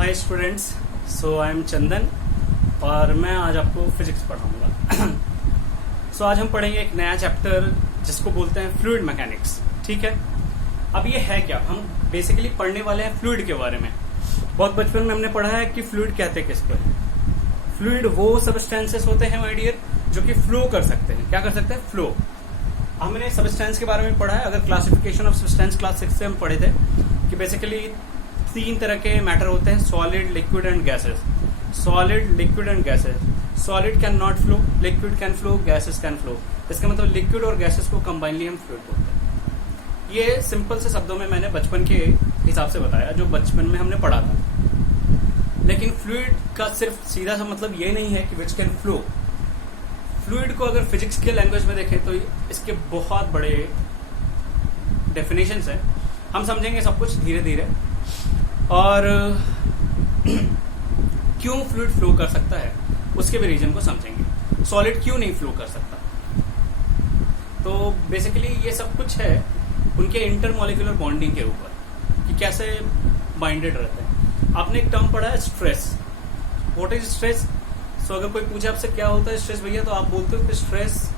Hi students, so I am चंदन और मैं आज आपको फिजिक्स पढ़ाऊंगा। सो आज हम पढ़ेंगे एक नया चैप्टर जिसको बोलते हैं फ्लूइड मैकेनिक्स। ठीक है, अब ये है क्या, हम बेसिकली पढ़ने वाले हैं फ्लूइड के बारे में। बहुत बचपन में हमने पढ़ा है कि फ्लूइड कहते किसको है। फ्लूइड वो सब्सटेंसेस होते हैं माय डियर जो कि फ्लो कर सकते हैं। क्या कर सकते हैं? फ्लो। हमने सब्सटेंस के बारे में पढ़ा है। अगर क्लासिफिकेशन ऑफ सब्सटेंस क्लास 6 से हम पढ़े थे कि बेसिकली 3 तरह के मैटर होते हैं, solid, liquid and gases. Solid, liquid and gases. Solid can not flow, liquid can flow, gases can flow. इसका मतलब लिक्विड और गैसेस को कंबाइनली हम फ्लूइड बोलते हैं। ये सिंपल से शब्दों में मैंने बचपन के हिसाब से बताया जो बचपन में हमने पढ़ा था। लेकिन फ्लूइड का सिर्फ सीधा सा मतलब ये नहीं है कि विच कैन फ्लो। फ्लूइड को अगर फिजिक्स के लैंग्वेज में देखें तो इसके बहुत बड़े डेफिनेशंस हैं। हम समझेंगे सब कुछ धीरे धीरे। और क्यों फ्लूइड फ्लो कर सकता है उसके भी रीजन को समझेंगे। सॉलिड क्यों नहीं फ्लो कर सकता। तो बेसिकली ये सब कुछ है उनके इंटरमॉलिक्यूलर बॉन्डिंग के ऊपर कि कैसे बाइंडेड रहते हैं। आपने एक टर्म पढ़ा है stress. What is stress? So अगर कोई पूछे आपसे क्या होता है स्ट्रेस भैया, तो आप बोलते हो कि stress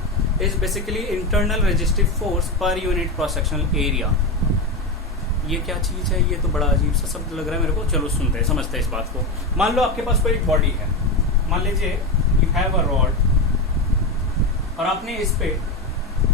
is basically internal resistive force per unit cross sectional area. ये क्या चीज है? ये तो बड़ा अजीब सा शब्द लग रहा है मेरे को। चलो सुनते हैं, समझते हैं इस बात को। मान लो आपके पास कोई एक बॉडी है। मान लीजिए यू हैव अ रॉड और आपने इस पे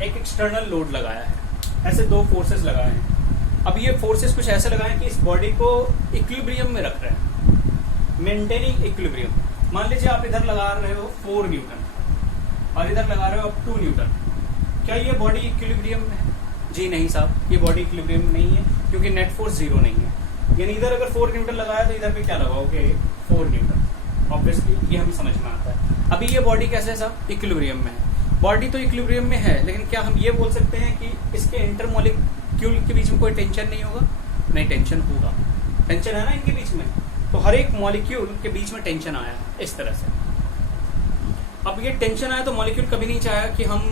एक एक्सटर्नल लोड लगाया है। ऐसे 2 फोर्सेस लगाए हैं। अब ये फोर्सेस कुछ ऐसे लगाए हैं कि इस बॉडी को इक्विलिब्रियम में रख रहे हैं, मेंटेनिंग इक्विलिब्रियम। मान लीजिए आप इधर लगा रहे हो 4 न्यूटन और इधर लगा रहे हो आप 2 न्यूटन। क्या ये बॉडी इक्विलिब्रियम में है? जी नहीं साहब, ये बॉडी इक्विलिब्रियम में नहीं है क्योंकि नेट फोर्स 0 नहीं है। यानी इधर अगर 4 न्यूटन लगाया तो इधर भी क्या लगाओगे? 4 न्यूटन। ऑब्वियसली ये हमें समझ में आता है। अभी ये बॉडी कैसे है साहब? इक्विलिब्रियम में है। बॉडी तो इक्विलिब्रियम में है, लेकिन क्या हम ये बोल सकते हैं कि इसके इंटरमॉलिक्यूल के बीच में कोई टेंशन नहीं होगा? नहीं, टेंशन होगा। टेंशन है ना इनके बीच में। तो हर एक मॉलिक्यूल के बीच में टेंशन आया है इस तरह से। अब ये टेंशन आया तो मॉलिक्यूल कभी नहीं चाहेगा कि हम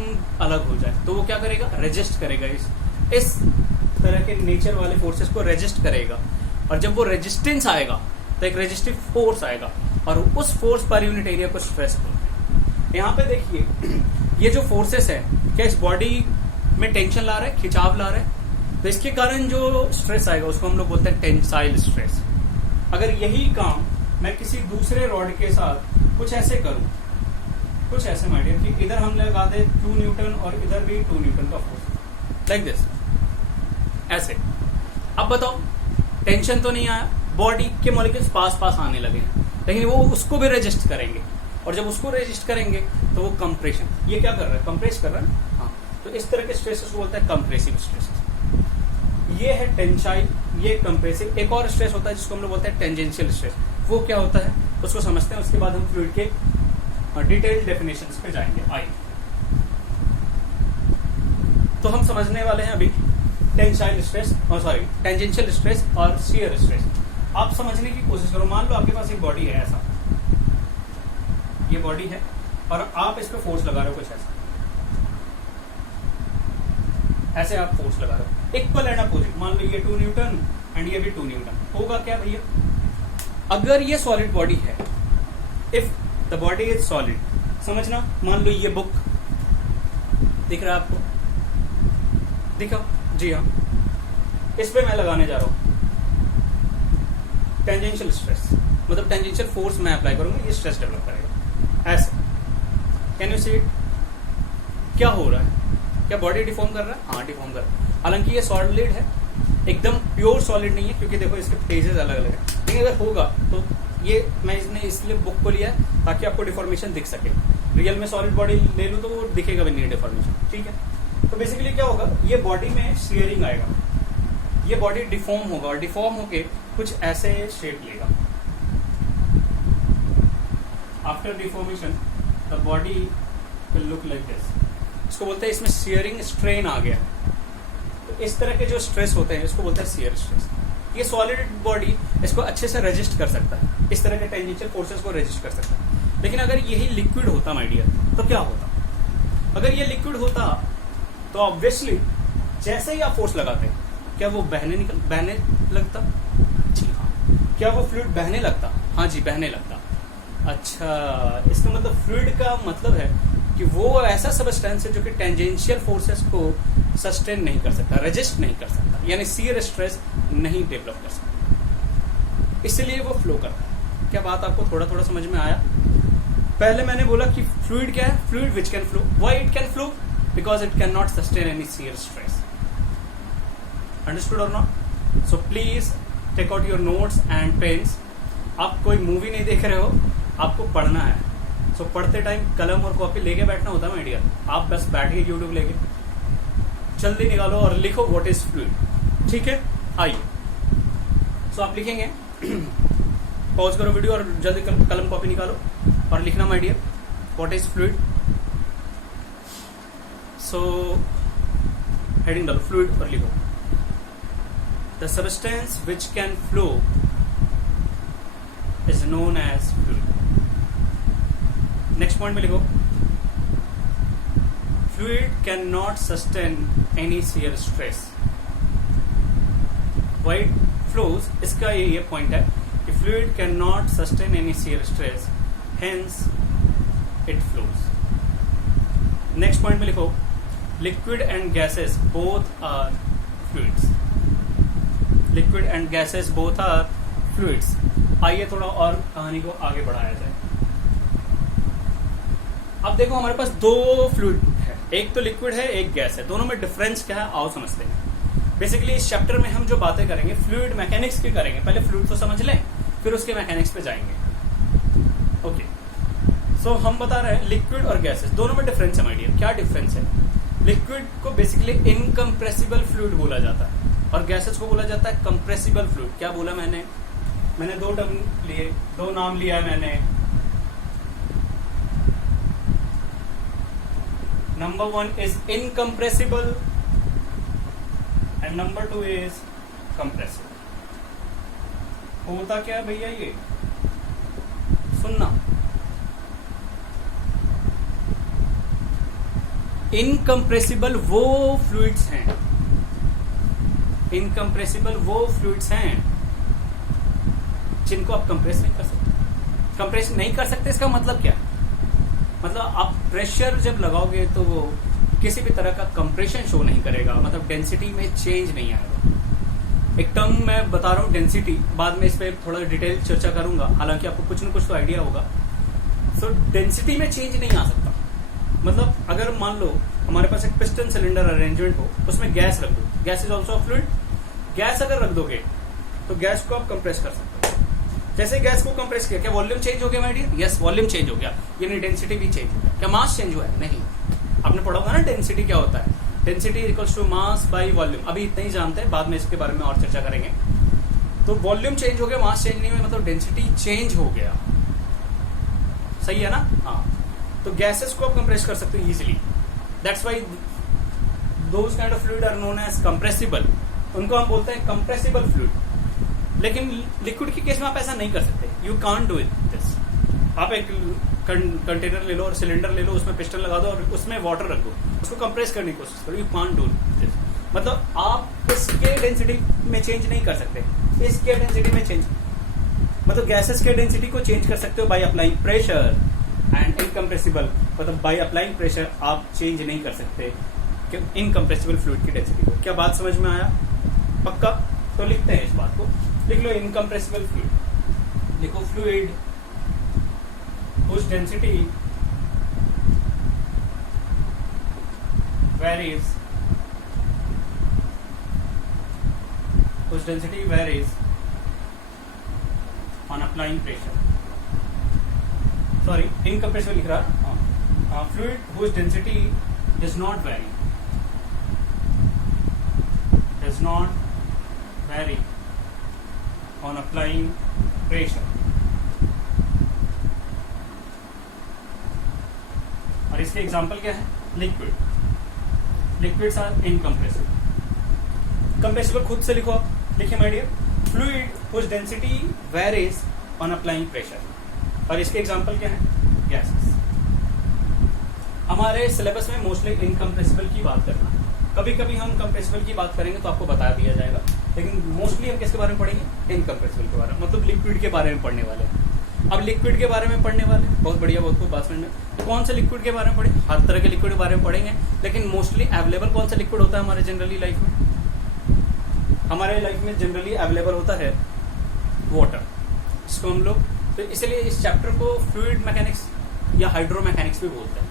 अलग हो जाए, तो वो क्या करेगा? रेजिस्ट करेगा। इस तरह के नेचर वाले फोर्सेस को रेजिस्ट करेगा। और जब वो रेजिस्टेंस आएगा तो एक रेजिस्टिव फोर्स आएगा और उस फोर्स पर यूनिट एरिया को स्ट्रेस बोलते हैं। यहाँ पे देखिए ये जो फोर्सेस है, क्या इस बॉडी में टेंशन ला रहे हैं, खिंचाव ला रहे हैं? तो इसके कारण जो स्ट्रेस आएगा उसको हम लोग बोलते हैं टेंसाइल स्ट्रेस। अगर यही काम मैं किसी दूसरे रॉड के साथ कुछ ऐसे करूं, कुछ ऐसे माइडियर कि इधर हम लगा दे 2 न्यूटन और इधर भी 2 न्यूटन का फोर्स, लाइक दिस, ऐसे। अब बताओ, टेंशन तो नहीं आया, बॉडी के मॉलिक्यूल्स पास पास आने लगे हैं, लेकिन वो उसको भी रेजिस्ट करेंगे। और जब उसको रेजिस्ट करेंगे तो वो कंप्रेशन, ये क्या कर रहा है? कंप्रेस कर रहा है। हाँ, तो इस तरह के स्ट्रेसेस को बोलते हैं कंप्रेसिव स्ट्रेस। ये है टेंसाइल, ये कंप्रेसिव। एक और स्ट्रेस होता है जिसको हम लोग बोलते हैं टेंजेंशियल स्ट्रेस। वो क्या होता है उसको समझते हैं, उसके बाद हम फ्लूइड के डिटेल्ड डेफिनेशंस पे जाएंगे। आइए, तो हम समझने वाले हैं अभी टेंसाइल स्ट्रेस और टेंजेंशियल स्ट्रेस और शियर स्ट्रेस। आप समझने की कोशिश करो। मान लो आपके पास एक बॉडी है, ऐसा ये बॉडी है और आप इस पे फोर्स लगा रहे हो कुछ ऐसा, ऐसे आप फोर्स लगा रहे हो इक्वल एंड अपोजिट। मान लो ये 2 न्यूटन एंड ये भी 2 न्यूटन। होगा क्या भैया? अगर ये सॉलिड बॉडी है, if the body is solid, समझना। मान लो ये बुक दिख रहा है आपको, दिखा? जी हाँ, इस पे मैं लगाने जा रहा हूं टेंजेंशियल स्ट्रेस, मतलब टेंजेंशियल फोर्स मैं अप्लाई करूंगा, ये स्ट्रेस डेवलप करेगा ऐसे। Can you see it? क्या हो रहा है? क्या बॉडी डिफॉर्म कर रहा है? हाँ, डिफॉर्म कर रहा है। हालांकि ये सॉलिड है, एकदम प्योर सॉलिड नहीं है क्योंकि देखो इसके फेजेस अलग अलग है। लेकिन अगर होगा तो ये मैं इसने इसलिए बुक को लिया है ताकि आपको डिफॉर्मेशन दिख सके। रियल में सॉलिड बॉडी ले लूं तो वो दिखेगा भी नहीं डिफॉर्मेशन। ठीक है, तो बेसिकली क्या होगा, ये बॉडी में शेयरिंग आएगा, ये बॉडी डिफॉर्म होगा और डिफॉर्म होके कुछ ऐसे शेप लेगा। After deformation the body will look like this. इसको बोलते हैं, इसमें शेयरिंग स्ट्रेन आ गया। तो इस तरह के जो स्ट्रेस होते हैं इसको बोलते हैं शियर स्ट्रेस। ये सॉलिड बॉडी इसको अच्छे से रेजिस्ट कर सकता है, इस तरह के टेंजेंशियल फोर्सेस को रेजिस्ट कर सकता है। लेकिन अगर यही लिक्विड होता माय डियर तो क्या होता? अगर ये लिक्विड होता तो ऑब्वियसली जैसे ही आप फोर्स लगाते क्या वो बहने लगता? जी हाँ, क्या वो फ्लूइड बहने लगता? हाँ जी, बहने लगता। अच्छा, इसका मतलब फ्लूइड का मतलब है कि वो ऐसा सबस्टेंस है जो कि टेंजेंशियल फोर्सेस को सस्टेन नहीं कर सकता, रेजिस्ट नहीं कर सकता, यानी शियर स्ट्रेस नहीं डेवलप कर सकता, इसलिए वो फ्लो करता है। क्या बात आपको थोड़ा थोड़ा समझ में आया? पहले मैंने बोला कि फ्लूइड क्या है? Fluid which can flow. Why it can flow? Because it can not sustain any shear stress. Understood और not? So please take out your notes and pens. आप कोई मूवी नहीं देख रहे हो, आपको पढ़ना है। सो पढ़ते टाइम कलम और कॉपी लेके बैठना होता है माय डियर। आप बस बैठ के यूट्यूब लेके जल्दी निकालो और लिखो व्हाट इज फ्लूइड। ठीक है, आइए। सो आप लिखेंगे, पॉज करो वीडियो और जल्दी कलम कॉपी निकालो और लिखना my dear what is fluid. So heading डालो फ्लूइड और लिखो the substance which can flow is known as fluid. Next point में लिखो fluid cannot sustain any shear stress. Why it flows? इसका ये point है कि fluid cannot sustain any shear stress, hence it flows. Next point में लिखो liquid and gases both are fluids. Liquid and gases both are fluids. आइए थोड़ा और कहानी को आगे बढ़ाया जाए। अब देखो हमारे पास दो फ्लूइड है, एक तो लिक्विड है, एक गैस है। दोनों में डिफरेंस क्या है आओ समझते हैं। बेसिकली इस चैप्टर में हम जो बातें करेंगे फ्लूइड मैकेनिक्स की करेंगे। पहले फ्लूइड तो समझ लें, फिर उसके मैकेनिक्स पे जाएंगे। ओके, सो हम बता रहे हैं लिक्विड और गैसेस दोनों में डिफरेंस है माय डियर। क्या डिफरेंस है? लिक्विड को बेसिकली इनकम्प्रेसिबल फ्लूइड बोला जाता है और गैसेस को बोला जाता है कंप्रेसिबल फ्लूइड। क्या बोला मैंने दो टर्म लिए, दो नाम लिया मैंने। Number 1 is incompressible and number 2 is compressible. होता क्या भैया ये सुनना, इनकम्प्रेसिबल वो फ्लूइड्स हैं, इनकम्प्रेसिबल वो फ्लूइड्स हैं जिनको आप कंप्रेस नहीं कर सकते। कंप्रेस नहीं कर सकते इसका मतलब क्या? मतलब आप प्रेशर जब लगाओगे तो वो किसी भी तरह का कंप्रेशन शो नहीं करेगा, मतलब डेंसिटी में चेंज नहीं आएगा। एक टर्म मैं बता रहा हूँ डेंसिटी, बाद में इस पर थोड़ा डिटेल चर्चा करूंगा, हालांकि आपको कुछ न कुछ तो आइडिया होगा। सो डेंसिटी में चेंज नहीं आ सकता। मतलब अगर मान लो हमारे पास एक पिस्टन सिलेंडर अरेंजमेंट हो, उसमें गैस रख दो, gas is also fluid. Gas अगर रख दोगे तो गैस को आप कंप्रेस कर सकते हो। जैसे गैस को कंप्रेस किया, क्या वॉल्यूम चेंज हो गया my dear? Yes, volume change हो गया, यानी डेंसिटी भी चेंज हो गया। क्या मास चेंज हुआ है? नहीं। आपने पढ़ा होगा ना डेंसिटी क्या होता है? Density equals to mass by volume. अभी इतना ही जानते हैं, बाद में इसके बारे में और चर्चा करेंगे। तो वॉल्यूम चेंज हो गया, मास चेंज नहीं हुआ, मतलब डेंसिटी चेंज हो गया। सही है ना? हाँ। तो गैसेस को आप कंप्रेस कर सकते हो easily. That's why those kind of fluid are known as compressible. उनको हम बोलते हैं कंप्रेसिबल फ्लूइड। लेकिन लिक्विड के केस में आप ऐसा नहीं कर सकते। You can't do it this. आप एक कंटेनर ले लो और सिलेंडर ले लो, उसमें पिस्टन लगा दो और उसमें वाटर रख दो, उसको कंप्रेस करने की कोशिश करो। You can't do this. मतलब आप इसके डेंसिटी में चेंज नहीं कर सकते, इसके डेंसिटी में चेंज, मतलब गैसेस के डेंसिटी को चेंज कर सकते हो by applying pressure. And incompressible मतलब बाय अप्लाइंग प्रेशर आप चेंज नहीं कर सकते इनकम्प्रेसिबल फ्लूइड की डेंसिटी को। क्या बात समझ में आया? पक्का? तो लिखते हैं इस बात को, लिख लो इनकम्प्रेसिबल फ्लूइड। लिखो fluid whose density varies, whose density varies on applying pressure. Sorry, incompressible लिख रहा। Fluid whose density does not vary, does not vary on applying pressure. और इसके एग्जाम्पल क्या है? Liquid. Liquids are incompressible. Compressible खुद से लिखो, लिखिए my dear, fluid whose density varies on applying pressure. और इसके एग्जाम्पल क्या है? गैसेस। हमारे सिलेबस में मोस्टली इनकम्प्रेसिबल की बात करना, कभी कभी हम कंप्रेसिबल की बात करेंगे तो आपको बता दिया जाएगा। लेकिन मोस्टली हम किसके बारे में पढ़ेंगे, इनकम्प्रेसिबल के बारे में, मतलब लिक्विड के बारे में पढ़ने वाले हैं। अब लिक्विड के बारे में पढ़ने वाले, बहुत बढ़िया, बहुत खूब, बात समझ में। तो कौन से लिक्विड के बारे में पढ़ेंगे, हर तरह के लिक्विड के बारे में पढ़ेंगे, लेकिन मोस्टली अवेलेबल कौन सा लिक्विड होता है हमारे जनरली लाइफ में, हमारे लाइफ में जनरली अवेलेबल होता है वाटर, इसको हम लोग, तो इसलिए इस चैप्टर को फ्लूइड मैकेनिक्स या हाइड्रो मैकेनिक्स भी बोलते हैं।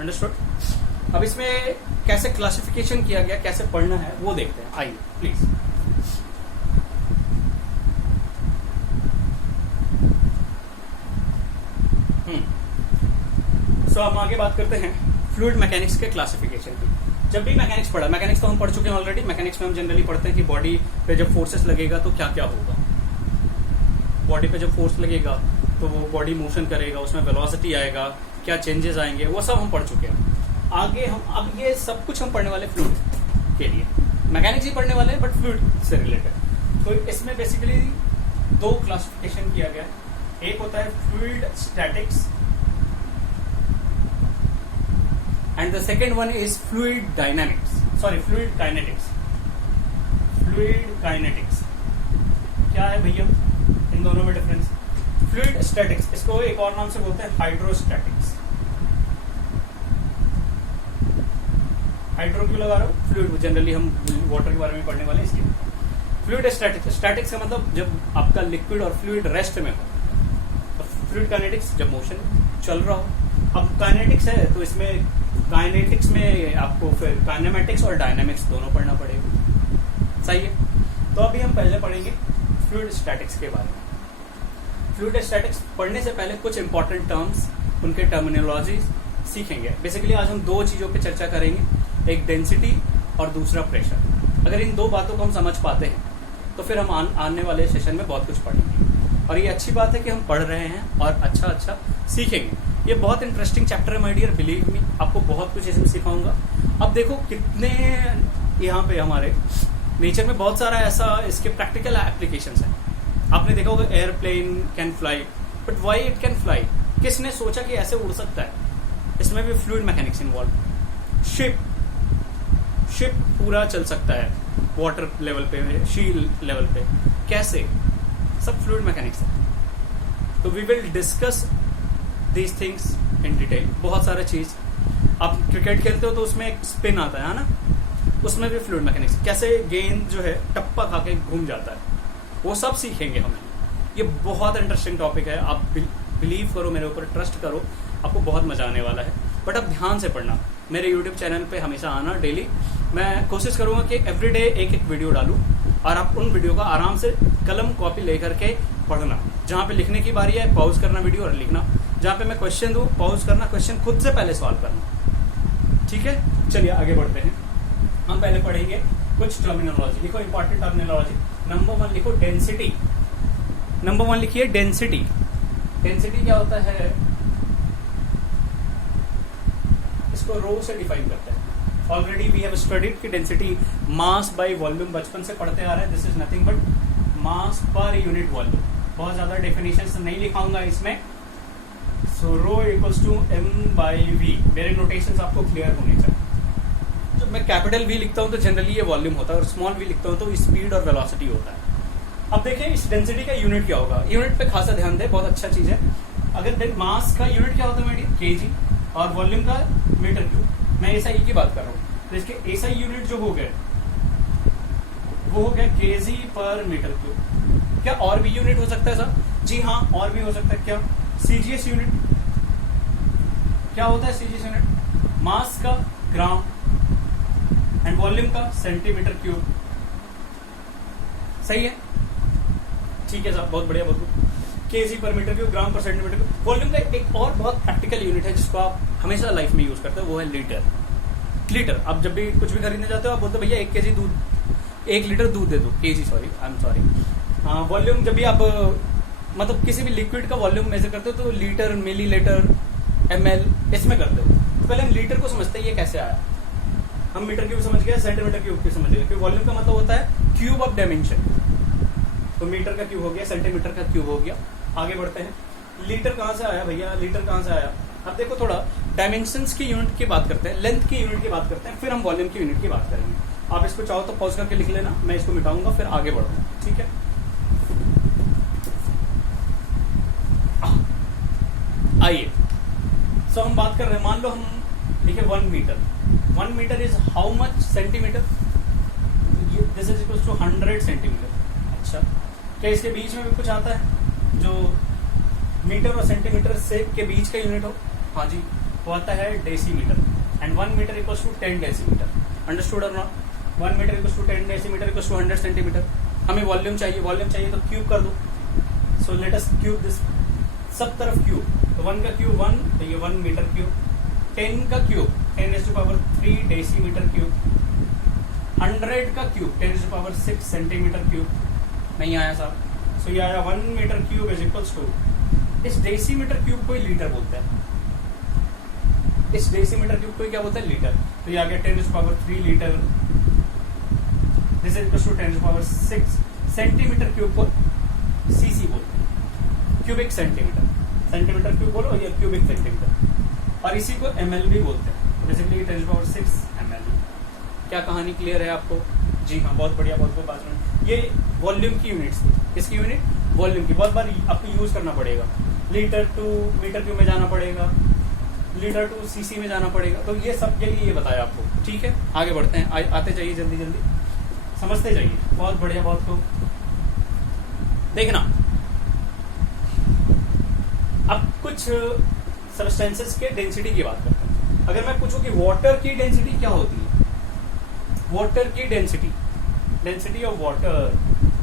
अंडरस्टूड। अब इसमें कैसे क्लासिफिकेशन किया गया, कैसे पढ़ना है वो देखते हैं, आइए प्लीज। सो हम आगे बात करते हैं फ्लूइड मैकेनिक्स के क्लासिफिकेशन की। जब भी मैकेनिक्स पढ़ा, मैकेनिक्स तो हम पढ़ चुके हैं ऑलरेडी। मैकेनिक्स में हम जनरली पढ़ते हैं कि बॉडी पे जब फोर्सेस लगेगा तो क्या क्या होगा, बॉडी पे जब फोर्स लगेगा तो वो बॉडी मोशन करेगा, उसमें वेलोसिटी आएगा, क्या चेंजेस आएंगे, वो सब हम पढ़ चुके हैं। आगे हम अब ये सब कुछ हम पढ़ने वाले फ्लूइड के लिए, मैकेनिक्स ही पढ़ने वाले हैं बट फ्लूइड से रिलेटेड। तो इसमें बेसिकली दो क्लासिफिकेशन किया गया है। एक होता है fluid statics and the second one is fluid kinetics. Fluid kinetics क्या है भैया, इन दोनों में डिफरेंस? फ्लूइड स्टैटिक्स, इसको एक और नाम से बोलते हैं हाइड्रोस्टैटिक्स। हाइड्रो क्यों लगा रहा हूँ, फ्लूइड जनरली हम वाटर के बारे में पढ़ने वाले, इसलिए फ्लूइड स्टैटिक्स का मतलब जब आपका लिक्विड और फ्लूइड रेस्ट में हो, और फ्लूइड काइनेटिक्स जब मोशन चल रहा हो। अब काइनेटिक्स है तो इसमें काइनेटिक्स में आपको फिर काइनेमेटिक्स और डायनामिक्स दोनों पढ़ना पड़ेगा, सही है। तो अभी हम पहले पढ़ेंगे फ्लूइड स्टैटिक्स के बारे में। फ्लूइड स्टैटिक्स पढ़ने से पहले कुछ इंपॉर्टेंट टर्म्स, उनके टर्मिनोलॉजी सीखेंगे। बेसिकली आज हम दो चीजों पे चर्चा करेंगे, एक डेंसिटी और दूसरा प्रेशर। अगर इन दो बातों को हम समझ पाते हैं तो फिर हम आने वाले सेशन में बहुत कुछ पढ़ेंगे, और ये अच्छी बात है कि हम पढ़ रहे हैं और अच्छा सीखेंगे। ये बहुत इंटरेस्टिंग चैप्टर है माय डियर, बिलीव मी, आपको बहुत कुछ इसमें सिखाऊंगा। अब देखो कितने यहाँ पे हमारे नेचर में बहुत सारा ऐसा इसके प्रैक्टिकल एप्लीकेशंस हैं। आपने देखा होगा airplane can fly, but why it can fly, किसने सोचा कि ऐसे उड़ सकता है, इसमें भी फ्लूइड मैकेनिक्स इन्वॉल्व। शिप पूरा चल सकता है वाटर लेवल पे, सी लेवल पे, कैसे, सब फ्लूइड मैकेनिक्स है। तो we will discuss these things in detail. बहुत सारा चीज, आप क्रिकेट खेलते हो तो उसमें एक स्पिन आता है ना, उसमें भी फ्लूइड मैकेनिक्स, कैसे गेंद जो है टप्पा खा के घूम जाता है, वो सब सीखेंगे हम। ये बहुत इंटरेस्टिंग टॉपिक है, आप बिलीव करो, मेरे ऊपर ट्रस्ट करो, आपको बहुत मजा आने वाला है। बट अब ध्यान से पढ़ना, मेरे यूट्यूब चैनल पे हमेशा आना डेली। मैं कोशिश करूंगा कि एवरीडे एक वीडियो डालूं, और आप उन वीडियो का आराम से कलम कॉपी लेकर के पढ़ना। जहाँ पे लिखने की बारी है पॉज करना वीडियो और लिखना, जहाँ पे मैं क्वेश्चन दूं पॉज करना, क्वेश्चन खुद से पहले सॉल्व करना, ठीक है। चलिए आगे बढ़ते हैं। हम पहले पढ़ेंगे कुछ टर्मिनोलॉजी। लिखो इंपॉर्टेंट टर्मिनोलॉजी। नंबर 1 लिखो डेंसिटी। नंबर 1 लिखिए डेंसिटी। डेंसिटी क्या होता है, इसको रो से डिफाइन करते हैं। ऑलरेडी वी हैव स्टडीड कि डेंसिटी मास बाय वॉल्यूम, बचपन से पढ़ते आ रहे हैं। This is nothing but mass per unit volume. बहुत ज्यादा डेफिनेशन नहीं लिखाऊंगा इसमें। So rho equals to m by v। मेरे नोटेशंस आपको क्लियर होने चाहिए। जब मैं कैपिटल V लिखता हूं तो जनरली ये वॉल्यूम होता है, और स्मॉल v लिखता हूं तो स्पीड और वेलोसिटी होता है। अब देखिए इस डेंसिटी का यूनिट क्या होगा, यूनिट पे खासा ध्यान दें, बहुत अच्छा चीज है। अगर मास का यूनिट क्या होता है मेरी, केजी, और वॉल्यूम का मीटर क्यूब। मैं एसआई की बात कर रहा हूँ, तो इसके एसआई यूनिट जो हो गए वो हो गया केजी पर मीटर क्यूब। क्या और भी यूनिट हो सकता है सर? जी हाँ, और भी हो सकता है। क्या सीजीएस यूनिट क्या होता है? सीजीएस यूनिट मास का ग्राम एंड वॉल्यूम का सेंटीमीटर क्यूब। सही है, ठीक है साहब, बहुत बढ़िया, बहुत गुड। केजी पर मीटर क्यूब, ग्राम पर सेंटीमीटर क्यूब। वॉल्यूम का एक और बहुत प्रैक्टिकल यूनिट है जिसको आप हमेशा लाइफ में यूज करते हो, वो है लीटर। लीटर, आप जब भी कुछ भी खरीदने जाते हो आप बोलते हो भैया 1 केजी दूध, 1 लीटर दूध दे दो, KG, sorry, I am sorry. Volume जब भी आप मतलब किसी भी लिक्विड का वॉल्यूम मेजर करते हो तो लीटर, मिलीलीटर, एमएल इसमें करते हो। तो पहले हम लीटर को समझते हैं, ये कैसे आया। हम मीटर क्यूब समझ गए, सेंटीमीटर क्यूब की समझ गए, क्योंकि वॉल्यूम का मतलब होता है क्यूब ऑफ डायमेंशन। तो मीटर का क्यूब हो गया, सेंटीमीटर का क्यूब हो गया। आगे बढ़ते हैं, लीटर कहाँ से आया भैया, लीटर कहाँ से आया? अब देखो थोड़ा डायमेंशंस की यूनिट की बात करते हैं, लेंथ की यूनिट की बात करते हैं, फिर हम वॉल्यूम की यूनिट की बात करेंगे। आप इसको चाहो तो पॉज करके लिख लेना, मैं इसको मिटाऊंगा फिर आगे बढ़ूंगा, ठीक है। आइए, सो हम बात कर रहे हैं, मान लो हम लिखे 1 metre. 1 metre is how much centimetre? This is equal to 100 centimetre. अच्छा, क्या इसके बीच में भी कुछ आता है जो मीटर और सेंटीमीटर से के बीच का यूनिट हो? हाँ जी, वो आता है decimetre. And 1 metre equals to 10 decimetre. Understood और not? 1 metre equals to 10 decimetre equals to 100 centimetre. हमें वॉल्यूम चाहिए, वॉल्यूम चाहिए तो क्यूब कर दो। So let us cube this, सब तरफ क्यूब। तो 1 का क्यूब 1, तो ये 1 मीटर क्यूब। 10 का क्यूब 10⁻³ डेसीमीटर क्यूब। 100 का क्यूब 10⁻⁶ सेंटीमीटर क्यूब। नहीं आया साहब? सो ये आया 1 metre cube is equals to, इस डेसीमीटर क्यूब को ही लीटर बोलते हैं। इस डेसीमीटर क्यूब को ही क्या बोलते हैं? लीटर। तो ये आ गया 10⁻³ litre. This is equals to 10⁻⁶ centimetre cube को सीसी बोलते हैं, क्यूबिक सेंटीमीटर। सेंटीमीटर क्यूब बोलो या क्यूबिक सेंटीमीटर। और इसी को एमएल भी बोलते हैं, बेसिकली 10⁻⁶ ml। क्या कहानी क्लियर है आपको? जी हाँ, बहुत बढ़िया, बहुत बहुत 5 मिनट। ये वॉल्यूम की यूनिट्स थी। किसकी यूनिट? वॉल्यूम की। बहुत बार आपको यूज करना पड़ेगा, लीटर टू मीटर क्यूब में जाना पड़ेगा, लीटर टू सीसी में जाना पड़ेगा। तो ये सब के लिए ये बताया आपको, ठीक है। आगे बढ़ते हैं, आते जाइए जल्दी जल्दी, समझते जाइए। बहुत बढ़िया, बहुत खूब। देखना, अब कुछ सब्सटेंसेस के डेंसिटी की बात करते हैं। अगर मैं पूछूं कि वाटर की डेंसिटी क्या होती है? वाटर की डेंसिटी, डेंसिटी ऑफ वाटर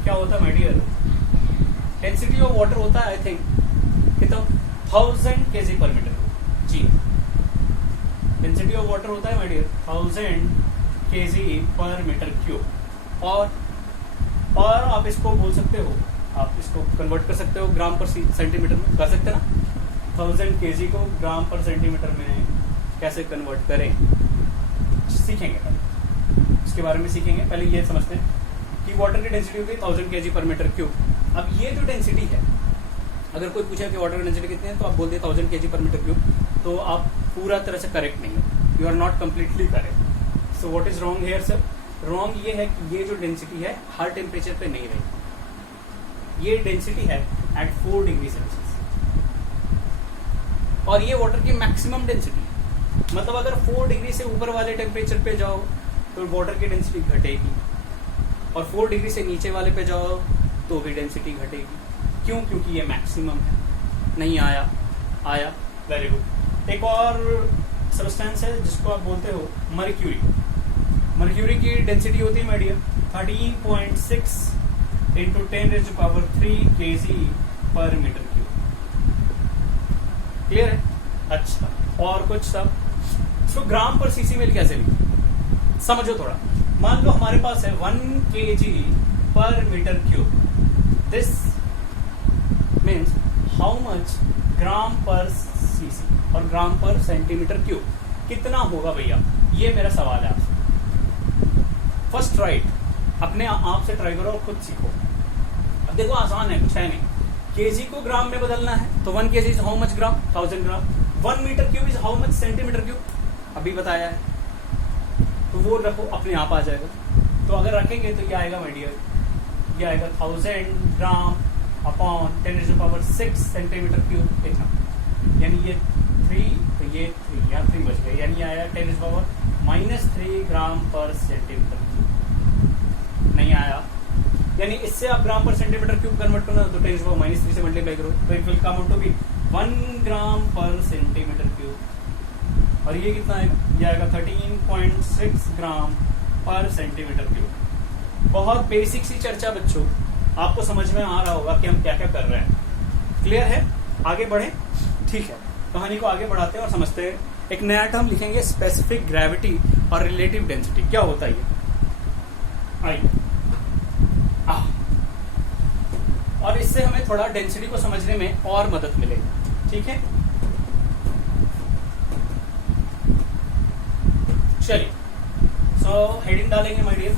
क्या होता है my dear? Density of water होता है, आई थिंक कितना, 1000 kg पर मीटर। जी, डेंसिटी ऑफ वाटर होता है माय डियर 1000 kg पर मीटर क्यूब। और आप इसको बोल सकते हो, आप इसको कन्वर्ट कर सकते हो ग्राम पर सेंटीमीटर में, कर सकते हैं ना। 1000 kg को ग्राम पर सेंटीमीटर में कैसे कन्वर्ट करें, सीखेंगे पहले, इसके बारे में सीखेंगे। पहले ये समझते हैं कि वाटर की डेंसिटी होगी 1000 kg पर मीटर क्यूब। अब ये जो डेंसिटी है, अगर कोई पूछे कि वाटर की डेंसिटी कितनी है तो आप बोल दिए 1000 kg पर मीटर क्यूब, तो आप पूरा तरह से करेक्ट नहीं हो, you are not completely correct. So what is wrong here sir? Wrong ये है कि ये जो डेंसिटी है हर टेम्परेचर पे नहीं रहेगी। ये डेंसिटी है एट 4 डिग्री सेल्सियस, और ये वाटर की मैक्सिमम डेंसिटी है। मतलब अगर 4 डिग्री से ऊपर वाले टेम्परेचर पे जाओ तो वाटर की डेंसिटी घटेगी, और 4 डिग्री से नीचे वाले पे जाओ तो भी डेंसिटी घटेगी। क्यों? क्योंकि ये मैक्सिमम है। नहीं आया? आया, वेरी गुड। एक और सब्सटेंस है जिसको आप बोलते हो मर्क्यूरी। मर्क्यूरी की डेंसिटी होती है माय डियर 13.6 × 10⁻³ kg पर मीटर क्यूब। क्लियर है? अच्छा, और कुछ सब? तो ग्राम पर सीसी में कैसे लिखें, समझो थोड़ा। मान लो हमारे पास है 1 kg पर metre cube. This means how much gram पर सीसी और ग्राम पर सेंटीमीटर क्यूब कितना होगा भैया? ये मेरा सवाल है आपसे। फर्स्ट राइट, अपने आप से ट्राई करो और खुद सीखो। अब देखो, आसान है, कुछ है नहीं। केजी को ग्राम में बदलना है तो 1 kg is how much gram? 1000 gram. 1 metre cube is how much centimetre cube? अभी बताया है, तो वो रखो, अपने आप आ जाएगा। तो अगर रखेंगे तो ये आएगा माय डियर, ये आएगा 1000 ग्राम अपॉन 10⁻⁶ सेंटीमीटर क्यूब। इतना, यानी ये 3, तो ये 3, यहाँ 3 बच गए, यानी आया 10⁻³ ग्राम पर सेंटीमीटर क्यूब। नहीं आया? यानी इससे आप ग्राम पर सेंटीमीटर क्यूब कन्वर्ट करना तो 10⁻³ से मल्टीप्लाई करो तो it will come out to be 1 gram पर सेंटीमीटर क्यूब। और ये कितना आएगा? ये आएगा 13.6 ग्राम पर सेंटीमीटर क्यूब। बहुत बेसिक सी चर्चा बच्चों, आपको समझ में आ रहा होगा कि हम क्या क्या कर रहे हैं। क्लियर है? आगे बढ़े? ठीक है, कहानी को आगे बढ़ाते हैं और समझते हैं। एक नया टर्म लिखेंगे, स्पेसिफिक ग्रेविटी और रिलेटिव डेंसिटी। क्या होता है ये? आइए, और इससे हमें थोड़ा डेंसिटी को समझने में और मदद मिलेगी। ठीक है, चलिए। सो हेडिंग डालेंगे माय डियर,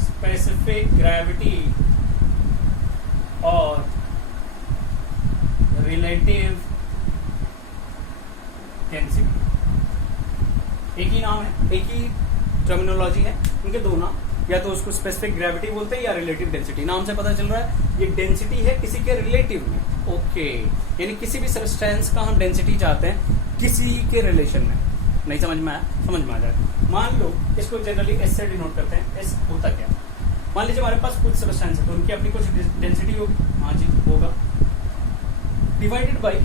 स्पेसिफिक ग्रेविटी और रिलेटिव डेंसिटी। एक ही नाम है, एक ही टर्मिनोलॉजी है, उनके दो नाम, या तो उसको स्पेसिफिक ग्रेविटी बोलते हैं या रिलेटिव डेंसिटी। नाम से पता चल रहा है ये डेंसिटी है किसी के रिलेटिव में। ओके, यानी किसी भी सब्सटेंस का हम डेंसिटी चाहते हैं किसी के रिलेशन में। नहीं समझ में आया? समझ में आ जाए। मान लो इसको जनरली एस से डिनोट करते हैं। एस होता क्या? मान लीजिए हमारे पास कुछ सब्सटेंस है तो उनकी अपनी कुछ डेंसिटी होगी। हाँ जी, होगा, डिवाइडेड बाई,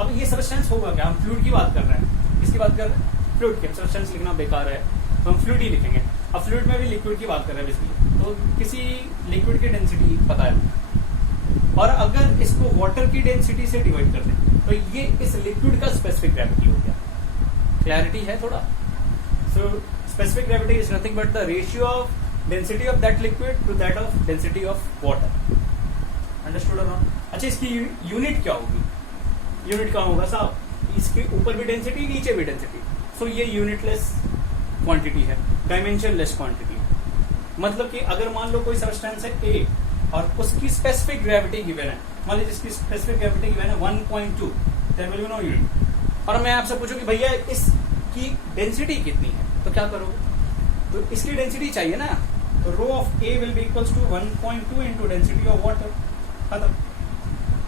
अब ये सब्सटेंस होगा क्या? हम फ्लूइड की बात कर रहे हैं। किसकी बात कर रहे हैं? फ्लूइड की। सब्सटेंस लिखना बेकार है, तो हम फ्लूइड ही लिखेंगे। अब फ्लूइड में भी लिक्विड की बात कर रहे हैं बेसिकली, तो किसी लिक्विड की डेंसिटी पता है, और अगर इसको वाटर की डेंसिटी से डिवाइड कर दें तो ये इस लिक्विड का स्पेसिफिक ग्रेविटी हो गया। क्लैरिटी है थोड़ा? So specific gravity is nothing but the ratio of density of that liquid to that of density of water. Understood और नॉट? अच्छा, इसकी यूनिट क्या होगी? यूनिट कहाँ होगा साहब? इसके ऊपर भी डेंसिटी, नीचे भी डेंसिटी। सो ये यूनिटलेस क्वांटिटी है, डायमेंशनलेस क्वांटिटी। मतलब कि अगर मान लो कोई सब्सटेंस है ए और उसकी स्पेसिफिक ग्रेविटी गिवन है, मान लीजिए इसकी स्पेसिफिक ग्रेविटी गिवन है 1.2, there will be no unit. और मैं आपसे पूछूं कि भैया इसकी डेंसिटी कितनी है, तो क्या करोगे? तो इसकी डेंसिटी चाहिए ना, तो rho of A will be equals to 1.2 into density of water. खत्म।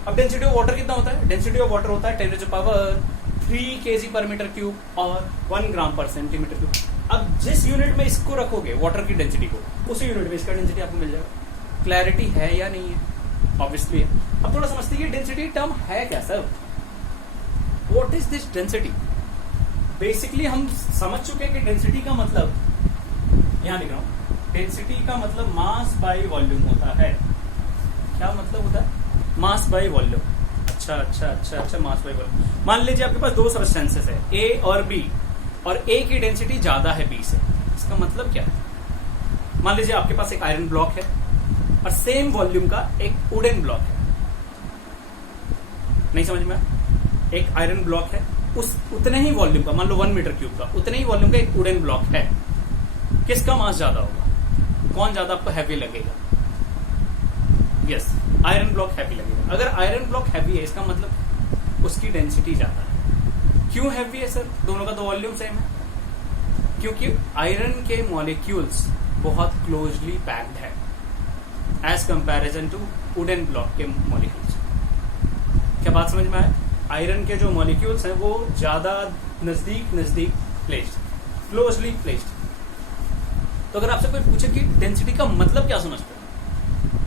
अब डेंसिटी ऑफ वाटर कितना होता है? डेंसिटी ऑफ वाटर होता है 10⁻³ kg/m³ और 1 ग्राम पर सेंटीमीटर क्यूब। अब जिस यूनिट में इसको रखोगे वाटर की डेंसिटी को, उसी यूनिट में इसका डेंसिटी आपको मिल जाएगा। क्लैरिटी है या नहीं है? ऑब्वियसली है। अब थोड़ा समझते हैं डेंसिटी टर्म है क्या sir? What is this density? Basically हम समझ चुके हैं कि डेंसिटी का मतलब, यहां लिख रहा हूं, डेंसिटी का मतलब मास बाय वॉल्यूम होता है। क्या मतलब होता है? मास बाय वॉल्यूम। अच्छा, मास बाय वॉल्यूम। मान लीजिए आपके पास दो सब्सटेंसेस है, ए और बी, और ए की डेंसिटी ज्यादा है बी से। इसका मतलब क्या है? मान लीजिए आपके पास एक आयरन ब्लॉक है और सेम वॉल्यूम का एक वुडन ब्लॉक है। नहीं समझ में? एक आयरन ब्लॉक है, उस उतने ही वॉल्यूम का, मान लो 1 मीटर क्यूब का, उतने ही वॉल्यूम का एक वुडन ब्लॉक है। किसका मास ज्यादा होगा? कौन ज्यादा आपको हैवी लगेगा? यस, आयरन ब्लॉक हैवी लगेगा। अगर आयरन ब्लॉक हैवी है, इसका मतलब उसकी डेंसिटी ज्यादा है। क्यों हैवी है सर? दोनों का तो वॉल्यूम सेम है। क्योंकि आयरन के मॉलिक्यूल्स बहुत क्लोजली पैक्ड है as comparison to wooden block के मॉलिक्यूल्स। क्या बात समझ में आए? आयरन के जो मॉलिक्यूल्स हैं वो ज्यादा नजदीक प्लेस्ड, क्लोजली प्लेस्ड। तो अगर आपसे कोई पूछे कि डेंसिटी का मतलब क्या समझते हैं,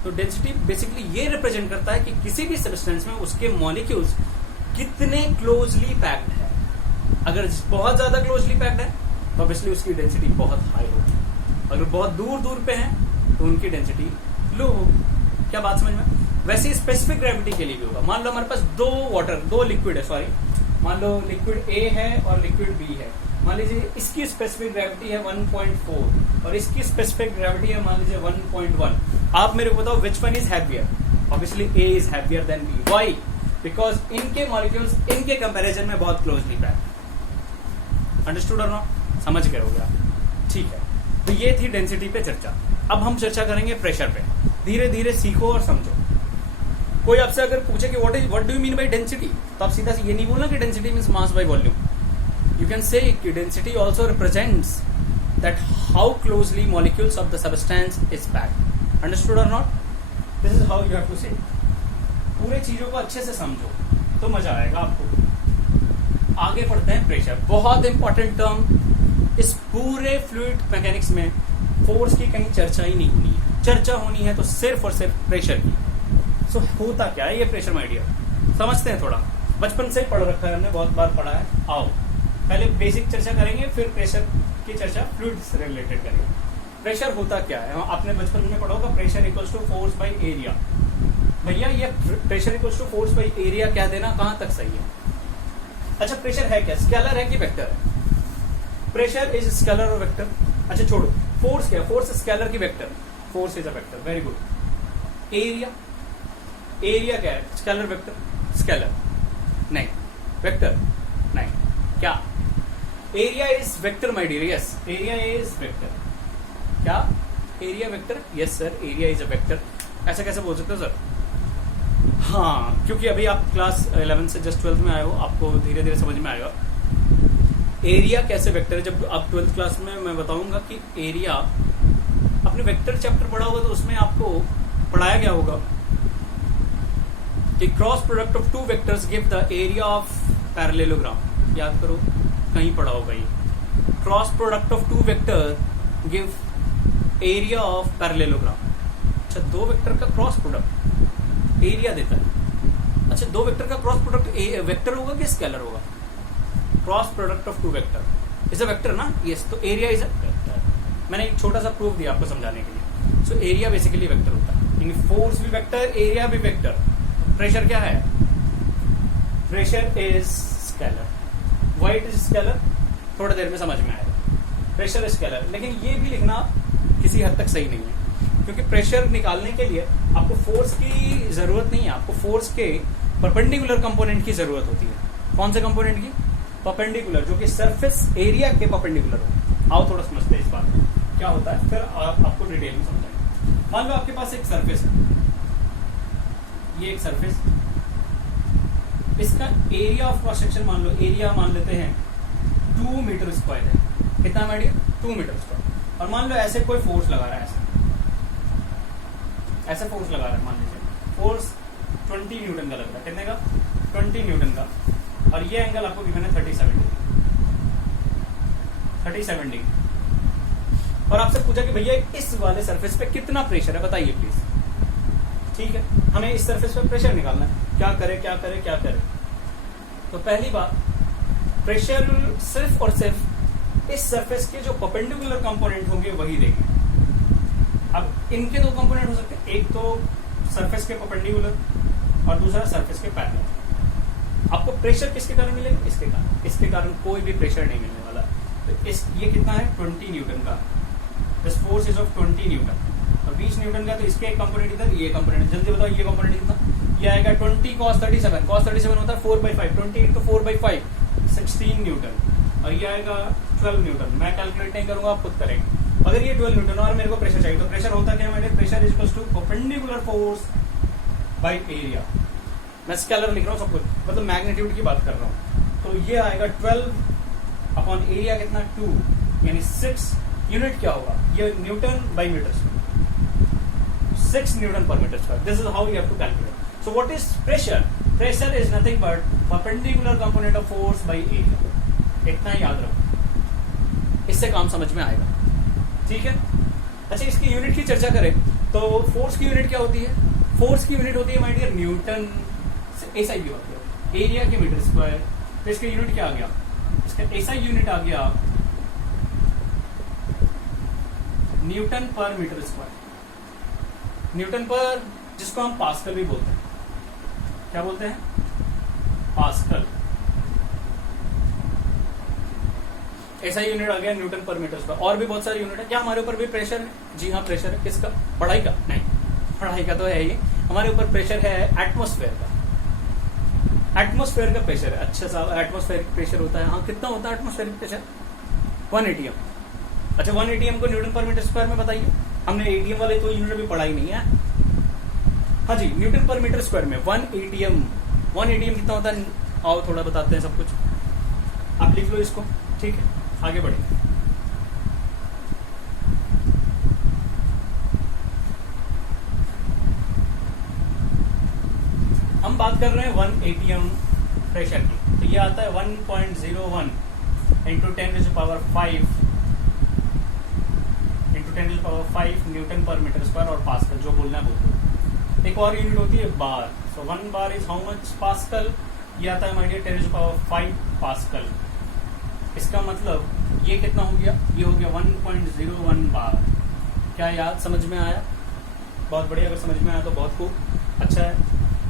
तो डेंसिटी बेसिकली ये रिप्रेजेंट करता है कि किसी भी सब्सटेंस में उसके मॉलिक्यूल्स कितने क्लोजली पैक्ड है। अगर बहुत ज्यादा क्लोजली पैक्ड है तो ऑब्वियसली उसकी डेंसिटी बहुत हाई होगी। अगर बहुत दूर पे है तो उनकी डेंसिटी लो होगी। क्या बात समझ में? वैसे स्पेसिफिक ग्रेविटी के लिए भी होगा। मान लो हमारे पास दो लिक्विड है, सॉरी, मान लो लिक्विड ए है और लिक्विड बी है। मान लीजिए इसकी स्पेसिफिक ग्रेविटी है 1.4 और इसकी स्पेसिफिक ग्रेविटी है मान लीजिए 1.1। आप मेरे को बताओ which one is heavier? Obviously A is heavier than B. Why? Because इनके मॉलिक्यूल्स इनके कंपैरिजन में बहुत क्लोजली पैक्ड। अंडरस्टूड और नॉट? समझ गए होगा? ठीक है, तो ये थी डेंसिटी पे चर्चा। अब हम चर्चा करेंगे प्रेशर पे। धीरे धीरे सीखो और समझो। कोई आपसे अगर पूछे कि what do you mean by density, तो आप सीधा से ये नहीं बोलना कि density means mass by volume. You can say कि density also represents that how closely molecules of the substance is packed. Understood or not? This is how you have to say. पूरे चीजों को अच्छे से समझो तो मजा आएगा आपको। आगे पढ़ते हैं प्रेशर। बहुत इंपॉर्टेंट टर्म। इस पूरे फ्लूइड मैकेनिक्स में फोर्स की कहीं चर्चा ही नहीं होनी है। चर्चा होनी है तो सिर्फ और सिर्फ प्रेशर की। सो होता क्या है ये प्रेशर माय डियर? समझते हैं थोड़ा। बचपन से ही पढ़ रखा है हमने, बहुत बार पढ़ा है। आओ पहले बेसिक चर्चा करेंगे, फिर प्रेशर की चर्चा फ्लूइड से रिलेटेड करेंगे। प्रेशर होता क्या है? आपने बचपन में पढ़ा होगा pressure equals to force by area. भैया ये pressure equals to force by area क्या देना, कहां तक सही है? अच्छा, प्रेशर है क्या? स्केलर है कि वेक्टर है? Pressure is scalar or vector. अच्छा छोड़ो, फोर्स क्या? फोर्स स्केलर की vector? Force is a vector. Very good. Area, area क्या है? Scalar vector? स्केलर नहीं, वेक्टर नहीं। क्या? Area is vector my dear. Yes, area is vector. क्या? Area vector? Yes sir, area is a vector. ऐसा कैसे बोल सकते हो सर? हाँ, क्योंकि अभी आप क्लास 11 से जस्ट 12th में आए हो, आपको धीरे धीरे समझ में आएगा। एरिया कैसे वेक्टर है। जब आप 12th क्लास में मैं बताऊंगा कि एरिया, आपने वेक्टर चैप्टर पढ़ा होगा तो उसमें आपको पढ़ाया गया होगा कि cross product of two vectors give the area of parallelogram. याद करो, कहीं पढ़ा होगा ये। Cross product of two vector give area of parallelogram. अच्छा, दो वेक्टर का क्रॉस प्रोडक्ट एरिया देता है। अच्छा, दो वेक्टर का क्रॉस प्रोडक्ट वेक्टर होगा कि स्केलर होगा? Cross product of two vector is a vector ना? यस, तो एरिया इज अ वेक्टर। मैंने एक छोटा सा प्रूफ दिया आपको समझाने के लिए। सो एरिया बेसिकली वेक्टर होता है। फोर्स भी वेक्टर, एरिया भी वेक्टर। प्रेशर क्या है? Pressure is scalar. Why it is scalar? थोड़ी देर में समझ में आएगा। प्रेशर इज स्केलर, लेकिन ये भी लिखना किसी हद तक सही नहीं है, क्योंकि प्रेशर निकालने के लिए आपको फोर्स की जरूरत नहीं है, आपको फोर्स के परपेंडिकुलर कंपोनेंट की जरूरत होती है। कौन से कंपोनेंट की? परपेंडिकुलर, जो कि सरफेस एरिया के परपेंडिकुलर हो। आओ थोड़ा समझते हैं इस बात में क्या होता है, फिर आपको डिटेल में समझाएंगे। मान लो आपके पास एक सरफेस है, ये एक सरफेस, इसका एरिया ऑफ क्रॉस सेक्शन मान लो, एरिया मान लेते हैं 2 मीटर स्क्वायर है। कितना मीडिया? 2 metre square. और मान लो ऐसे कोई फोर्स लगा रहा है, ऐसे फोर्स लगा रहा है, मान लीजिए फोर्स 20 न्यूटन का लग रहा है। कितने का? 20 न्यूटन का। और ये एंगल आपको गिवन है 37 डिग्री। 37 डिग्री। और आपसे पूछा कि भैया इस वाले सरफेस पे कितना प्रेशर है, बताइए प्लीज। ठीक है, हमें इस सरफेस पे प्रेशर निकालना है। क्या करें क्या करें क्या करें? तो पहली बात, प्रेशर सिर्फ और सिर्फ इस सरफेस के जो परपेंडिकुलर कंपोनेंट होंगे वही देंगे। अब इनके दो कंपोनेंट हो सकते हैं, एक तो सरफेस के परपेंडिकुलर और दूसरा सरफेस के पैरेलल। आपको प्रेशर किसके कारण मिलेगा? इसके कारण। इसके कारण कोई भी प्रेशर नहीं मिलने वाला। तो ये कितना है? 20 न्यूटन का। This force is of 20 Newton. और 20 न्यूटन का, तो इसके एक कंपोनेंट इधर, ये कंपोनेंट। जल्दी बताओ, ये कंपोनेंट कितना? ये आएगा 20 cos 37। cos 37 होता है 4/5। 20 into 4/5 16 न्यूटन। और ये आएगा 12 न्यूटन। मैं कैलकुलेट नहीं करूंगा, आप खुद करेंगे। अगर ये 12 न्यूटन और मेरे को प्रेशर चाहिए, तो प्रेशर होता क्या है? Pressure is equals to perpendicular force by area. मैं स्केलर लिख रहा हूँ सब कुछ, मतलब मैग्नीट्यूड की बात कर रहा हूँ। तो ये आएगा 12 अपॉन एरिया कितना? 2, यानी 6। यूनिट क्या होगा? ये newton by metre square, 6 newton per metre square. This is how you have to calculate. So what is pressure? Pressure is nothing but perpendicular component of force by area. इतना ही याद रखो, इससे काम समझ में आएगा। ठीक है। अच्छा, इसकी यूनिट की चर्चा करें तो फोर्स की यूनिट क्या होती है? फोर्स की यूनिट होती है माय डियर न्यूटन। ऐसा ही होता है एरिया के मीटर स्क्वायर। तो इसका यूनिट क्या आ गया? इसका ऐसा यूनिट आ गया Newton per metre square. Newton पर, जिसको हम पास्कल भी बोलते हैं। क्या बोलते हैं? पास्कल। ऐसा यूनिट आ गया न्यूटन पर मीटर स्क्वायर। और भी बहुत सारे यूनिट है। क्या हमारे ऊपर भी प्रेशर है? जी हाँ, प्रेशर है। किसका? पढ़ाई का? नहीं, पढ़ाई का तो है ही। हमारे ऊपर प्रेशर है एटमॉस्फेयर का। एटमॉस्फेयर का प्रेशर है। अच्छा साहब, एटमॉस्फेरिक प्रेशर होता है। हाँ, कितना होता है एटमॉस्फेरिक प्रेशर? 1 atm। अच्छा, 1 atm को न्यूटन पर मीटर स्क्वायर में बताइए। हमने एटीएम वाले तो यूनिट भी पढ़ा ही नहीं है। हाँ जी, न्यूटन पर मीटर स्क्वायर में 1 atm। 1 atm कितना होता है? आओ थोड़ा बताते हैं सब कुछ। आप लिख लो इसको। ठीक है, आगे बढ़े। हम बात कर रहे हैं 1 atm प्रेशर की। तो ये आता है 1.01 into 10⁵ into 10⁵ Newton per metre square और पास्कल, जो बोलना है बोल। एक और यूनिट होती है बार। सो 1 bar is how much pascal? ये आता है माय डियर 10⁵ पास्कल। इसका मतलब ये कितना हो गया? ये हो गया 1.01 बार। क्या याद समझ में आया? बहुत बढ़िया। अगर समझ में आया तो बहुत खूब, अच्छा है।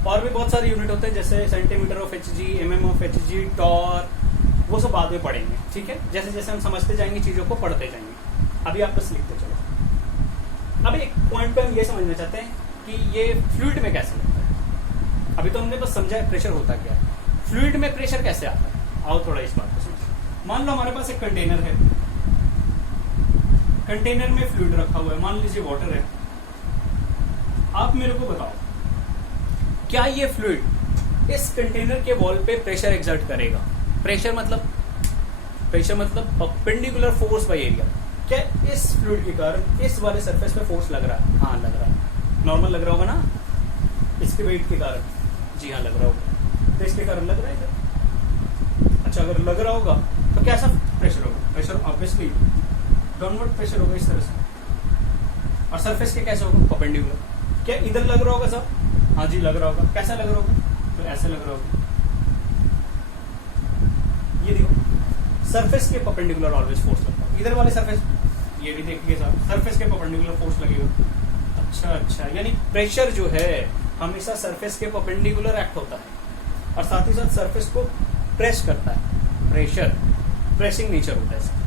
और भी बहुत सारे यूनिट होते हैं, जैसे centimetre of Hg, mm of Hg, torr, वो सब बाद में पढ़ेंगे। ठीक है, जैसे जैसे हम समझते जाएंगे चीजों को, पढ़ते जाएंगे। अभी आप बस लिखते चलो। अब एक पॉइंट पे हम ये समझना चाहते हैं कि ये फ्लूइड में कैसे लगता है। अभी तो हमने बस समझा है प्रेशर होता क्या है, फ्लूइड में प्रेशर कैसे आता है। आओ थोड़ा इस बात को समझो। मान लो हमारे पास एक कंटेनर है, कंटेनर में फ्लूइड रखा हुआ है, मान लीजिए वाटर है। आप मेरे को बताओ, क्या ये फ्लूइड इस कंटेनर के वॉल पे प्रेशर एक्सर्ट करेगा? प्रेशर मतलब प्रेशर मतलब परपेंडिकुलर फोर्स बाय एरिया। क्या इस फ्लूइड के कारण इस वाले सरफेस पे फोर्स लग रहा है? हाँ लग रहा है। नॉर्मल लग रहा होगा ना, इसके वेट के कारण। जी हाँ लग रहा होगा। तो इसके कारण लग रहा है सर। अच्छा अगर लग रहा होगा तो कैसा प्रेशर होगा? प्रेशर ऑब्वियसली डाउनवर्ड प्रेशर होगा इस तरह से। और सरफेस के कैसे होगा? परपेंडिकुलर। क्या इधर लग रहा होगा सब? हाँ जी लग रहा होगा। कैसा लग रहा होगा? तो ऐसे लग रहा होगा। ये देखो सरफेस के परपेंडिकुलर ऑलवेज फोर्स लगता है। इधर वाले सरफेस, ये भी देखिए साहब, सरफेस के परपेंडिकुलर फोर्स लगेगा। अच्छा अच्छा, यानी प्रेशर जो है हमेशा सरफेस के परपेंडिकुलर एक्ट होता है और साथ ही साथ सरफेस को प्रेस करता है। प्रेशर प्रेसिंग नेचर होता है इसका,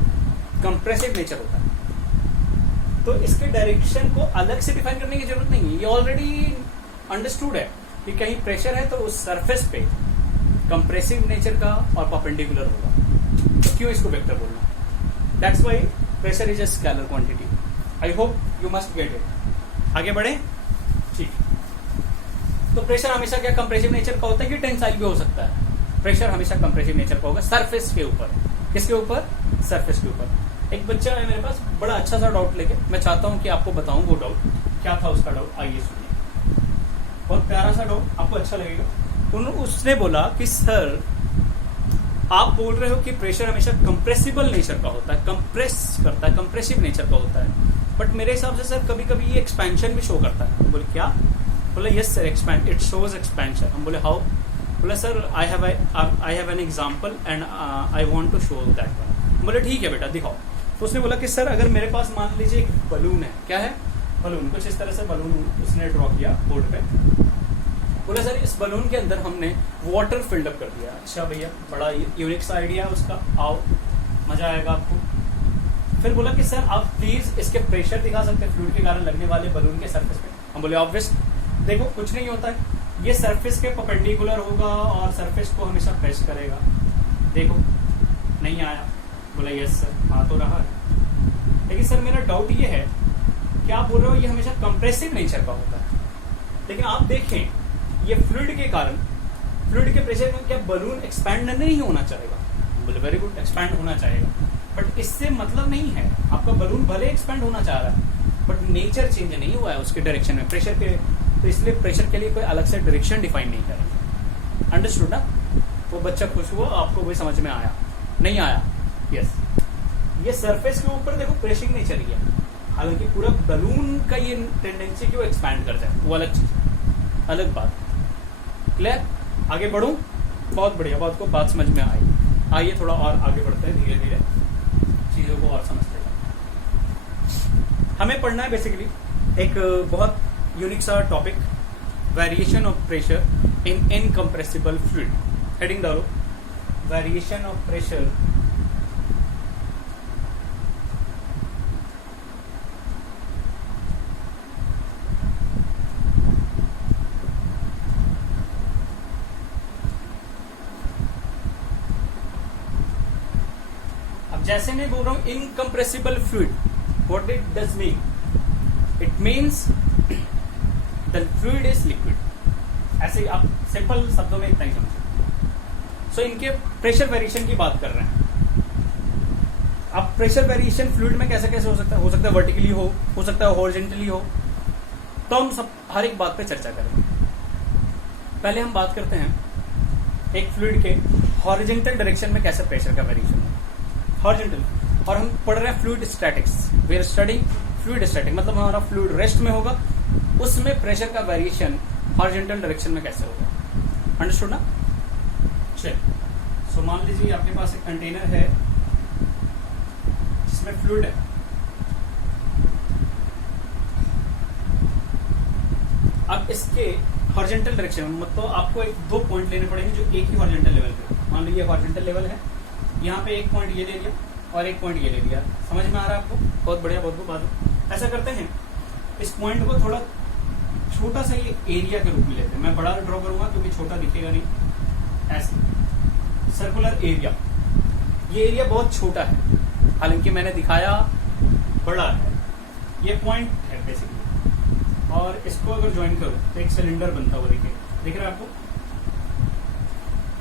कंप्रेसिव नेचर होता है। तो इसके डायरेक्शन को अलग से डिफाइन करने की जरूरत नहीं है, ये ऑलरेडी अंडरस्टूड है कि कहीं प्रेशर है तो उस सरफेस पे कंप्रेसिव नेचर का और परपेंडिकुलर होगा। तो क्यों इसको वेक्टर बोलना? That's why pressure is a scalar quantity. I hope you must get it. आगे बढ़े, ठीक। तो प्रेशर हमेशा क्या कंप्रेसिव नेचर का होता है कि टेंसाइल भी हो सकता है? प्रेशर हमेशा कंप्रेसिव नेचर का होगा सरफेस के ऊपर। किसके ऊपर? सरफेस के ऊपर। एक बच्चा है मेरे पास, बड़ा अच्छा सा डाउट लेके, मैं चाहता हूं कि आपको बताऊं वो डाउट क्या था। उसका डाउट आइए सुनिए, बहुत प्यारा सा डाउट, आपको अच्छा लगेगा। उसने बोला कि सर आप बोल रहे हो कि प्रेशर हमेशा कंप्रेसिबल नेचर का होता है, कंप्रेस करता है, कंप्रेसिव नेचर का होता है, बट मेरे हिसाब से सर कभी कभी ये एक्सपेंशन भी शो करता है। बोले क्या? बोले yes sir, expand, it shows expansion. हम बोले हाउ? बोले sir I have an example and I want to show that one. बोले ठीक है बेटा दिखाओ। तो उसने बोला कि सर अगर मेरे पास मान लीजिए एक बलून है, क्या है? बलून, कुछ इस तरह से बलून उसने ड्रॉ किया बोर्ड पे। बोला सर इस बलून के अंदर हमने वाटर फिल्ड अप कर दिया। अच्छा भैया, बड़ा यूनिक सा आइडिया है उसका, आओ मजा आएगा आपको। फिर बोला कि सर आप प्लीज इसके प्रेशर दिखा सकते हैं फ्लूइड के कारण लगने वाले बलून के सरफेस पे? हम बोले ऑब्वियस, देखो कुछ नहीं होता है, ये सरफेस के परपेंडिकुलर होगा और सरफेस को हमेशा प्रेस करेगा। देखो नहीं आया। बोला यस सर, आ तो रहा है। लेकिन सर मेरा डाउट ये है कि आप बोल रहे हो ये हमेशा कंप्रेसिव नेचर का होता है, लेकिन आप देखें ये फ्लूइड के कारण, फ्लूइड के प्रेशर में क्या बलून एक्सपैंड नहीं होना चाहेगा? बोले वेरी गुड, एक्सपैंड होना चाहेगा, बट इससे मतलब नहीं है। आपका बलून भले एक्सपैंड होना चाह रहा है बट नेचर चेंज नहीं हुआ है उसके डायरेक्शन में, प्रेशर के। तो इसलिए प्रेशर के लिए कोई अलग से डायरेक्शन डिफाइन नहीं करेंगे। अंडरस्टूड ना? वो बच्चा खुश हुआ, आपको वही समझ में आया? नहीं आया? यस। ये सरफेस के ऊपर देखो प्रेसिंग नेचर ही है, हालांकि पूरा बलून का ये टेंडेंसी कि वो एक्सपैंड कर जाए, वो अलग चीज, अलग बात। क्लियर? आगे बढ़ूं? बहुत बढ़िया, बहुत को बात समझ में आई। आइए थोड़ा और आगे बढ़ते हैं, धीरे धीरे चीजों को और समझते हैं। हमें पढ़ना है बेसिकली एक बहुत यूनिक सा topic, variation of pressure in incompressible fluid. Heading डालो, वेरिएशन ऑफ प्रेशर जैसे मैं बोल रहा हूं incompressible fluid, what it does mean? It means the fluid is liquid. ऐसे ही आप सिंपल शब्दों में इतना ही समझो। सो इनके प्रेशर वेरिएशन की बात कर रहे हैं। अब प्रेशर वेरिएशन फ्लूइड में कैसे कैसे हो सकता है? हो सकता है वर्टिकली हो सकता है हॉरिजॉन्टली हो। तो हम सब हर एक बात पे चर्चा करेंगे। पहले हम बात करते हैं एक फ्लूइड के हॉरिजॉन्टल डायरेक्शन में कैसे प्रेशर का वेरिएशन है, हॉरिजॉन्टल। और हम पढ़ रहे हैं fluid statics, we are studying fluid static, मतलब हमारा फ्लूइड रेस्ट में होगा, उसमें प्रेशर का वेरिएशन हॉरिजॉन्टल डायरेक्शन में कैसे होगा। अंडरस्टूड ना? चलिए, सो मान लीजिए आपके पास एक कंटेनर है जिसमें फ्लूइड है। अब इसके हॉरिजॉन्टल डायरेक्शन में मतलब आपको दो पॉइंट लेने पड़ेंगे जो एक ही हॉरिजॉन्टल लेवल पे। मान लीजिए हॉरिजॉन्टल लेवल है, यहाँ पे एक पॉइंट ये ले लिया और एक पॉइंट ये ले लिया। समझ में आ रहा है आपको? बहुत बढ़िया, बहुत बहुत बात। ऐसा करते हैं, इस पॉइंट को थोड़ा छोटा सा ये एरिया के रूप में लेते हैं। मैं बड़ा ड्रॉ करूंगा क्योंकि छोटा दिखेगा नहीं। ऐसे सर्कुलर एरिया, ये एरिया बहुत छोटा है, हालांकि मैंने दिखाया बड़ा है। ये पॉइंट है बेसिकली, और इसको अगर ज्वाइन करो तो एक सिलेंडर बनता हुआ दिख रहा है आपको।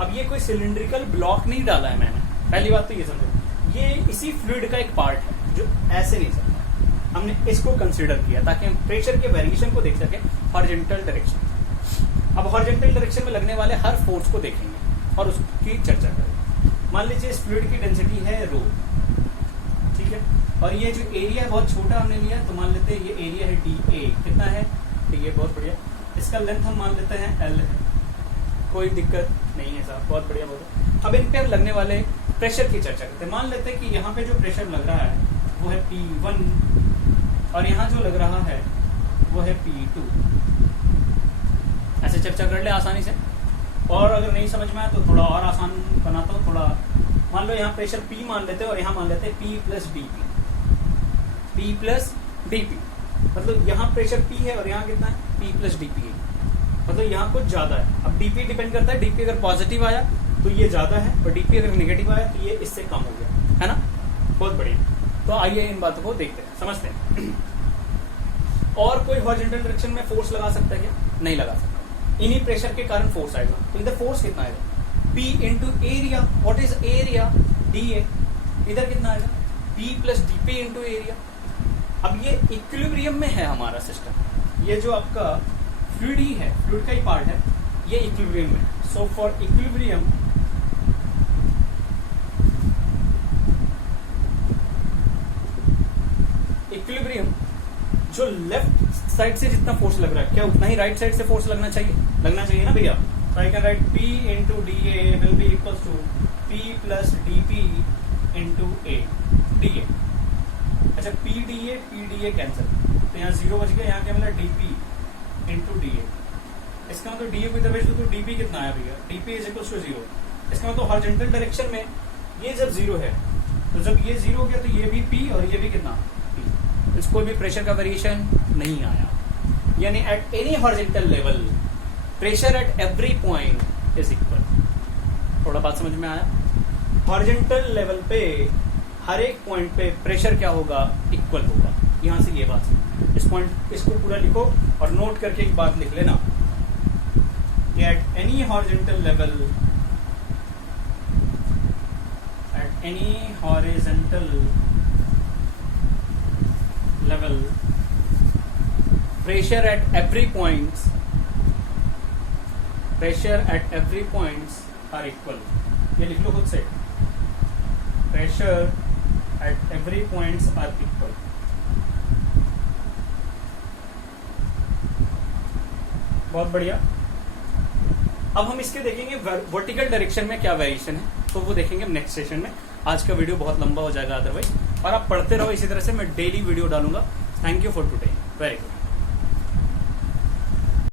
अब ये कोई सिलिंड्रिकल ब्लॉक नहीं डाला है मैंने, पहली बात तो ये समझो। ये इसी फ्लूइड का एक पार्ट है जो ऐसे नहीं चलता। हमने इसको कंसीडर किया ताकि हम प्रेशर के वेरिएशन को देख सके हॉरिजॉन्टल डायरेक्शन। अब हॉरिजॉन्टल डायरेक्शन में लगने वाले हर फोर्स को देखेंगे और उसकी चर्चा करेंगे। मान लीजिए इस फ्लूइड की डेंसिटी है रो, ठीक है, और ये जो एरिया है बहुत छोटा हमने लिया, तो मान लेते हैं ये एरिया है DA, कितना है, ठीक है, बहुत बढ़िया। इसका लेंथ हम मान लेते हैं L है, कोई दिक्कत नहीं है साहब, बहुत बढ़िया बहुत। अब इन पे हम लगने वाले प्रेशर की चर्चा करते हैं। मान लेते हैं कि यहाँ पे जो प्रेशर लग रहा है वो है P1 और यहाँ जो लग रहा है वो है P2। ऐसे चर्चा कर ले आसानी से। और अगर नहीं समझ में आया तो थोड़ा और आसान बनाता हूँ। थोड़ा मान लो यहाँ प्रेशर P मान लेते हैं और यहाँ मान लेते हैं P प्लस DP, मतलब यहाँ प्रेशर P है और यहाँ कितना है, P प्लस DP है, मतलब यहाँ कुछ ज्यादा है। अब DP डिपेंड करता है, DP अगर पॉजिटिव आया तो ये ज्यादा है और DP अगर नेगेटिव आया तो ये इससे कम हो गया, है ना। बहुत बढ़िया। तो आइए इन बातों को देखते हैं, समझते हैं। और कोई हॉरिजॉन्टल डायरेक्शन में फोर्स लगा सकता है क्या? नहीं लगा सकता। इन्हीं प्रेशर के कारण फोर्स आएगा। तो इधर फोर्स कितना आएगा, P into area. What is area, DA। इधर कितना आएगा, P plus DP into area. अब ये इक्विलिब्रियम में है हमारा सिस्टम। ये जो आपका फ्लूइड ही है, फ्लूइड का ही पार्ट है, ये इक्विलिब्रियम में है। सो फॉर इक्विलिब्रियम जो लेफ्ट साइड से जितना फोर्स लग रहा है क्या उतना ही राइट साइड से फोर्स लगना चाहिए ना भैया। तो I can write P into DA will be equal to P plus DP into DA। अच्छा PDA कैंसिल, तो यहाँ 0 बच गया, यहाँ क्या मिला DP इंटू DA। इसका मतलब DA को इधर भेज दो तो DP कितना आया भैया, DP इज इक्वल टू 0। इसका मतलब हॉरिजॉन्टल डायरेक्शन में ये जब 0 है तो जब ये 0 हो गया तो ये भी P और ये भी कितना, P। कोई भी प्रेशर का वेरिएशन नहीं आया, यानी at any horizontal level pressure at every point is equal. थोड़ा बात समझ में आया। हॉरिजॉन्टल लेवल पे हर एक पॉइंट पे प्रेशर क्या होगा, इक्वल होगा। यहां से ये बात, इस पॉइंट इसको पूरा लिखो और नोट करके एक बात लिख लेना कि at any horizontal level pressure at every points are equal। ये लिख लो खुद से, pressure at every points are equal। बहुत बढ़िया। अब हम इसके देखेंगे वर्टिकल डायरेक्शन में क्या वेरिएशन है, तो वो देखेंगे हम नेक्स्ट सेशन में। आज का वीडियो बहुत लंबा हो जाएगा अदरवाइज, और आप पढ़ते रहो इसी तरह से। मैं डेली वीडियो डालूंगा। Thank you for today, very good.